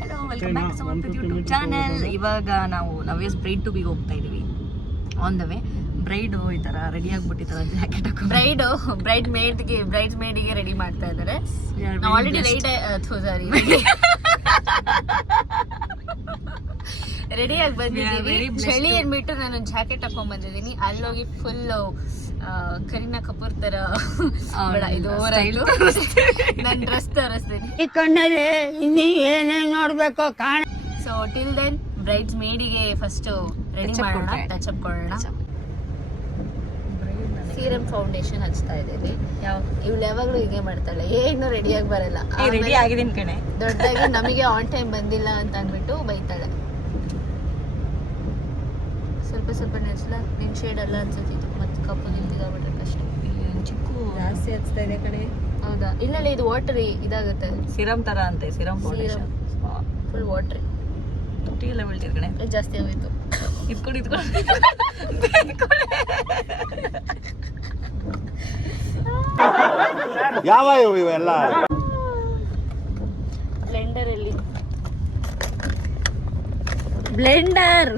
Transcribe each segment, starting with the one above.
Hello, welcome back to Samarpit YouTube channel. ಇವಾಗ ನಾವು ನವ್ಯಸ್ bride to ಬಿಗೆ ಹೋಗ್ತಾ ಇದೀವಿ. ಆನ್ ದ ವೇ ಬ್ರೈಡ್ ಈ ತರ ರೆಡಿ ಆಗ್ಬಿಟ್ಟಿದ್ದಾರೆ, ಜಾಕೆಟ್ ಹಾಕೊಂಡು. ಬ್ರೈಡ್ ಮೇಡ್ಗೆ ರೆಡಿ ಮಾಡ್ತಾ ಇದ್ದಾರೆ. ಆಲ್ರೆಡಿ ರೆಡಿ ಆಗಿ ಬಂದಿದ್ದೀವಿ. ಚಳಿ ಅಂದ್ಬಿಟ್ಟು ನಾನು ಜಾಕೆಟ್ ಹಾಕೊಂಡ್ ಬಂದಿದ್ದೀನಿ. ಅಲ್ಲೋಗಿ ಫುಲ್ ಕರೀನಾ ಕಪೂರ್ ತರ ಇದು ನನ್ನ ಡ್ರೆಸ್ ತರಿಸ್ತೀನಿ. ಈ ಕಣ್ಣಲ್ಲಿ ಏನೇನ್ ನೋಡ್ಬೇಕು ಕಾಣ. ಸೊ ಟಿಲ್ ದೆನ್ ಬ್ರೈಡ್ಸ್ ಮೇಡಿಗೆ ಫಸ್ಟ್ ರೆಡಿ ಮಾಡೋಣ, ಟಚ್ ಅಪ್ ಕೊಡೋಣ. ಸೀರಮ್ ಫೌಂಡೇಶನ್ ಹಚ್ತಾ ಇದ್ದೀವಿ. ಇವಳು ಯಾವಾಗ್ಲೂ ಹೀಗೆ ಮಾಡ್ತಾಳೆ, ಏನು ರೆಡಿಯಾಗಿ ಬರಲ್ಲ. ರೆಡಿ ಆಗಿದ್ದೀನಿ ಕಣೆ, ದೊಡ್ಡದಾಗಿ ನಮಗೆ ಆನ್ ಟೈಮ್ ಬಂದಿಲ್ಲ ಅಂತ ಅಂದ್ಬಿಟ್ಟು ಬೈತಾಳೆ. ಸ್ವಲ್ಪ ನೆಡ್ಸ್ಲ ನಿನ್ ಶೇಡ್ ಅಲ್ಲ ಅನ್ಸುತ್ತಿತ್ತು, ಮತ್ತೆ ಕಪ್ಪು ನಿಂತಿಗಾಗ್ಬಿಟ್ರೆ ಕಷ್ಟ. ಚಿಕ್ಕು ಜಾಸ್ತಿ ಹಚ್ತಾ ಇದೆ ಕಡೆ. ಹೌದಾ? ಇಲ್ಲ ಇದು ವಾಟರ್ ಇದಾಗುತ್ತೆ, ಸಿರಮ್ ತರ ಅಂತೆ. Serum foundation full water. ತುಟಿ ಎಲ್ಲ ಬೀಳ್ತಿರ್ ಕಡೆ, ಜಾಸ್ತಿ ಆಗೋಯ್ತು. ಇದ್ಕೊಂಡು ಯಾವ ಇವೆಲ್ಲ ಬ್ಲೆಂಡರ್ ಬ್ಲೆಂಡರ್.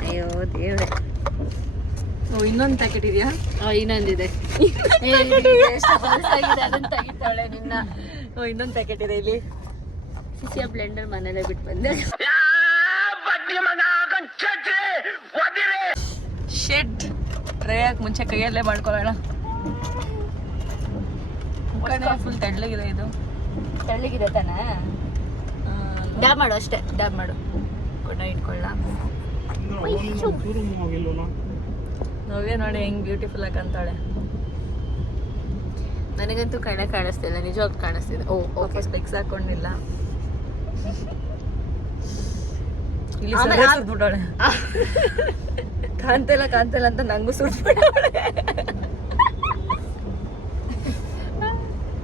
ಅಯ್ಯೋ ದೇವ್ರೆ. ಇನ್ನೊಂದು ಪ್ಯಾಕೆಟ್ ಇದೆಯಾ? ಇನ್ನೊಂದಿದೆ. ಅದನ್ನ ತೆಗಿತಾಳೆ ನಿನ್ನ. ಇನ್ನೊಂದು ಪ್ಯಾಕೆಟ್ ಇದೆ ಇಲ್ಲಿ. ಸಿಸಿಯ ಬ್ಲೆಂಡರ್ ಮನೇಲೆ ಬಿಟ್ಟು ಬಂದೆ. ಶೆಡ್ ಟ್ರೈ ಹಾಕಿ ಮುಂಚೆ ಕೈಯಲ್ಲೇ ಮಾಡ್ಕೊಳ್ಳೋಣ. ಫುಲ್ ತೆಳ್ಳಗಿದೆ. ಇದು ತೆಳ್ಳಗಿದೆ ತಾನೇ? ಡ್ಯಾಬ್ ಮಾಡು ಅಷ್ಟೇ, ಡ್ಯಾಬ್ ಮಾಡು. ಕೊಡ ಇಟ್ಕೊಳ್ಳ. ನವ್ಯ ನೋಡಿ ಹೆಂಗ್ ಬ್ಯೂಟಿಫುಲ್ ಆಗಿ ಕಾಣ್ತಾಳೆ. ನನಗಂತೂ ಕಾಣಿಸ್ತಿಲ್ಲ, ನಿಜವಾಗಿ ಕಾಣಿಸ್ತಿದೆ. ಓಕೆ, ಸ್ಪೆಕ್ಸ್ ಹಾಕೊಂಡಿಲ್ಲ. ಇಲ್ಲಿ ಸುಟ್ಬಿಟ್ಟವಳೆ. ಕಾಣ್ತಿಲ್ಲ ಅಂತ ನಂಗೂ ಸುಟ್ಬಿಟ್ಟವಳೆ.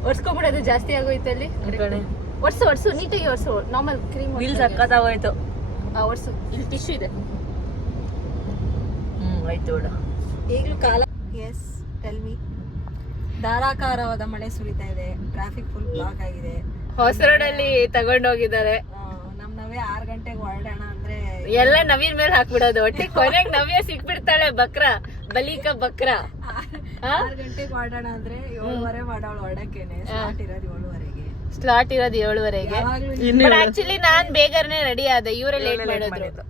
ಒರ್ಸ್ಕೊಂಡ್ಬಿಡೋದು ಜಾಸ್ತಿ ಆಗೋಯ್ತು ಅಲ್ಲಿ. ಒರ್ಸು ನೀಟಾಗಿ ಒರ್ಸು. ನಾರ್ಮಲ್ ಕ್ರೀಮ್ ವೀಲ್ ಸಕ್ಕತ್ತಾಗೋಯ್ತು. ಒರ್ಸು. ಇಲ್ಲಿ ಟಿಶ್ಯೂ ಇದೆ. ಆಯ್ತು ಬಿಡು. ಈಗಲೂ ಕಾಲ. S, tell me. ಧಾರಾಕಾರವಾದ ಮಳೆ ಸುರಿತಾ ಇದೆ. ಟ್ರಾಫಿಕ್ ಫುಲ್ ಬ್ಲಾಕ್ ಆಗಿದೆ. ಹೊಸ ರೋಡಲ್ಲಿ ತಗೊಂಡೋಗಿದ್ದಾರೆ. ನವ್ಯ 6 ಗಂಟೆಗೆ ಹೊರಡೋಣ ಅಂದ್ರೆ ಎಲ್ಲ ನವೀನ್ ಮೇಲೆ ಹಾಕ್ಬಿಡೋದು. ಒಟ್ಟಿಗೆ ಕೊನೆಗೆ ನವ್ಯ ಸಿಕ್ಬಿಡ್ತಾಳೆ. ಬಲಿಕ ಬಕ್ರ. 6 ಗಂಟೆಗೆ ಹೊರಡೋಣ ಅಂದ್ರೆ 7:30 ಮಾಡೋಳು ಹೊರಡಕ್ಕೇನೆ. ಸ್ಲಾಟ್ ಇರೋದು 7:30ಗೆ. ಆಕ್ಚುಲಿ ನಾನ್ ಬೇಗನೆ ರೆಡಿ ಆದೆ, ಇವರೇ ಲೇಟ್ ಮಾಡಿದ್ರು.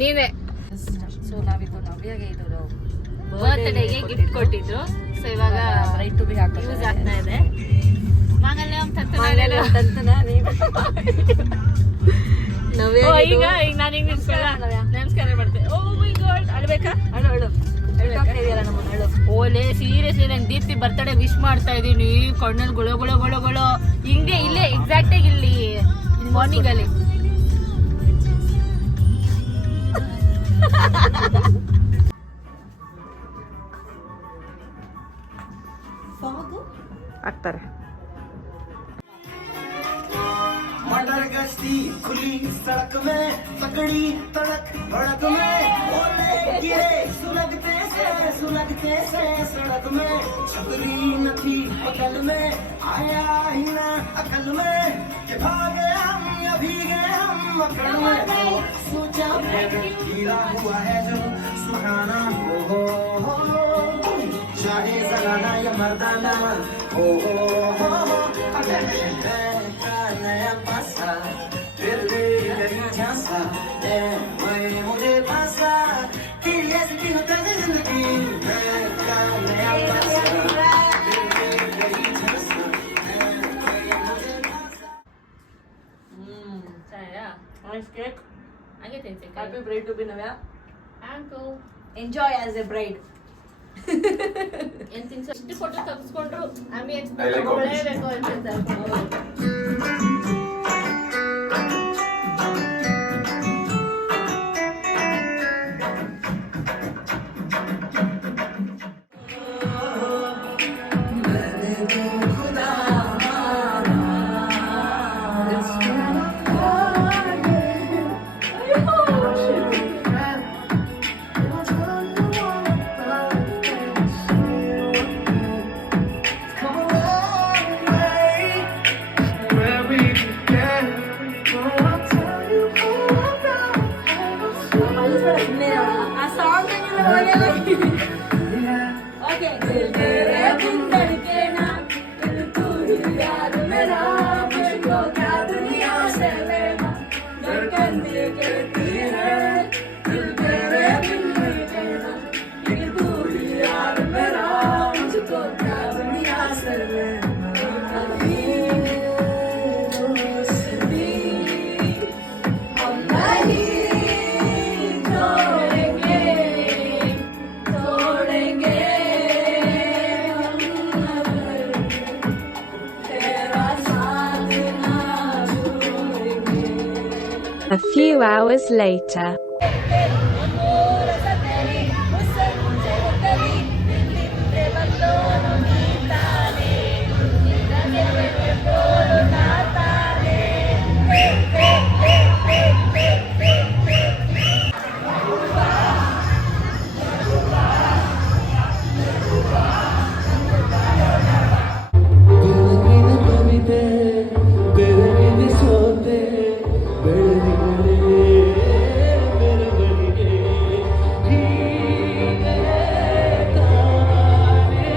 ನೀನೇ. ಸೊ ನಾವಿದು ನವ್ಯಗೆ ಇದು ಬರ್ತ್ಡೇಗೆ ಗಿಫ್ಟ್ ಕೊಟ್ಟಿದ್ರು. ಸೊ ಇವಾಗ ಬ್ರೈಡ್ ಟು ಬಿ ಯೂಸ್ ಆಗ್ತಾ ಇದೆ. ಈಗ ನಾನು ಹಿಂಗ್ ನಮಸ್ಕಾರ ಮಾಡ್ತೇನೆ. ಓ ಮೈ ಗಾಡ್, ಅಳ್ಬೇಕಾ? ಅಳು. ಓಲೆ ಸೀರಿಯಸ್ಲಿ ನಂಗೆ ದೀಪ್ತಿ ಬರ್ತಡೇ ವಿಶ್ ಮಾಡ್ತಾ ಇದೀನಿ. ಕಣ್ಣಲ್ಲಿ ಗೊಳೊ ಹಿಂಗೆ ಇಲ್ಲೇ ಎಕ್ಸಾಕ್ಟ್ ಆಗಿ ಇಲ್ಲಿ ಮಾರ್ನಿಂಗ್ ಅಲ್ಲಿ. ಆಗ್ತಾರೆ. मर्डर गश्ती खुली सड़क में, तकड़ी तड़क भड़क में, बोले गिरे सुलगते से सड़क में, छतरी न थी पकड़ में, आया ही ना अकल में, कि भागे हम या भीगे हम मकड़ में, सोचा हीरा हुआ है जो सुहाना हो, चाहे जलाना या मर्दाना हो, नया पासा फिर भी गई झांसा, मुझे पासा तेरी ऐसी की होता है जिंदगी, नया पासा फिर भी गई झांसा, मुझे पासा. Saya, nice cake. Agak Happy bride to be Navya. Uncle. Enjoy as a bride. ಎಂತಿನ ಇಷ್ಟು ಫೋಟೋ ತೆಗೆಸ್ಕೊಂಡ್ರು ಆಮೇಲೆ ಬೇಕು ಅಂತ. Come on, यार मेरा मुझको क्या दुनिया से लेना धड़कन ये कहती है दिल तेरे बिन नहीं रहना लेकिन तू ही यार मेरा मुझको क्या दुनिया से लेना अभी दोस्ती हम नहीं छोड़ेंगे छोड़ेंगे हम अगर तेरा साथ ना छोड़ेंगे A few hours later. ಕವಿತೆ ಬೆರಗಿನ ಸೋತೆ ಬೆಳದಿಂಗಳೇ ಬೆರಗಳಿಗೆ ಹೀಗೆ ತಾನೇ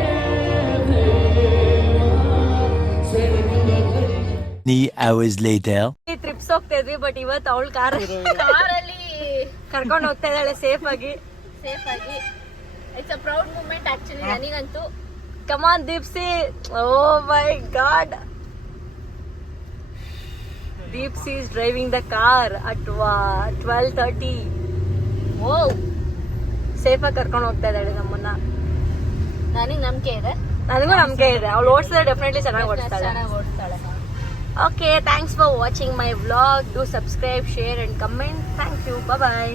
ಸೆಳೆಯುವ ಗಳಿಗೆ Many hours later. ಟ್ರಿಪ್ಸ್ ಹೋಗ್ತಾ ಇದ್ವಿ ಬಟ್ ಇವತ್ತು ಅವಳು ಕಾರಲ್ಲಿ ಕರ್ಕೊಂಡು ಹೋಗ್ತಾ ಇದ್ದಾಳೆ ಸೇಫ್ ಆಗಿ it's a proud moment actually ನನಗಂತೂ. Come on Deepsi oh my god Deepsi is driving the car at 12:30 oh safe ಆಗಿ ಕರ್ಕೊಂಡು ಹೋಗ್ತಾ ಇದ್ದಾಳೆ ನಮ್ಮನ್ನ. ನನಗೆ ನಂಬಿಕೆ ಇದೆ, ನನಗೂ ನಂಬಿಕೆ ಇದೆ ಅವಳು ಓಡಿಸಿದ್ರೆ ಡೆಫಿನೆಟ್ಲಿ ಚೆನ್ನಾಗಿ ಓಡಿಸ್ತಾಳೆ. ಚೆನ್ನಾಗಿ ಓಡಿಸ್ತಾಳೆ. Okay, thanks for watching my vlog. Do subscribe, share and comment. Thank you. Bye bye.